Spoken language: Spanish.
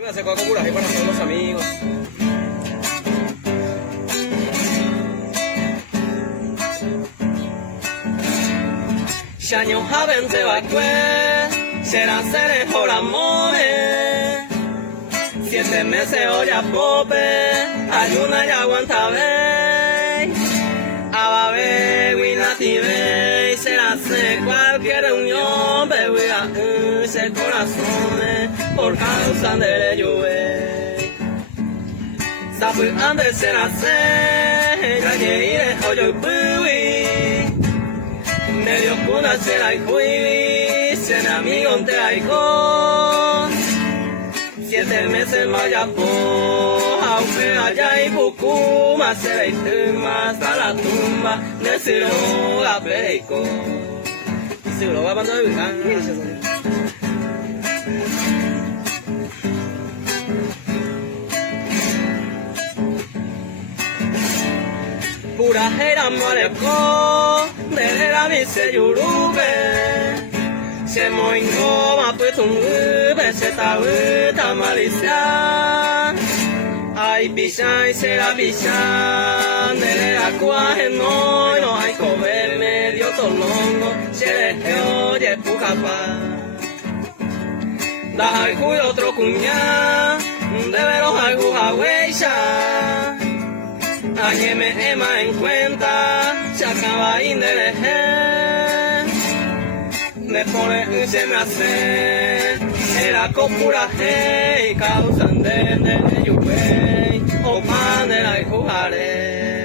Me hace Coca-Cola para todos los amigos. Shanyo haben se va será ser el amores. 7 meses hoy a pope, ayuna y aguanta ve. Ababe, winati ve, será ser cualquier reunión, bebé, ese corazón, por causa de lluvia. Sabe antes será ser, ya llegué hoy hoy pui. Medio cuna será y fui, ser amigo te con 7 meses más ya po, aunque allá y buku, más será y tumba, hasta la tumba, decirlo la pleico. Si lo va a mandar de viajar, pura jera malecó, de la vice yurube. Se moingo ma putung ube, se ta malicia. Ay pisay será pisay, de la cuaje no hay comer medio tolongo, se le oye pucapa. Da al cuyo otro cuñá, de veros alguna huella. Ayer me ema en cuenta, se acaba indeleje. Me pone se me hace, era copura hey, causan de lluvia, o pan de la jugaré.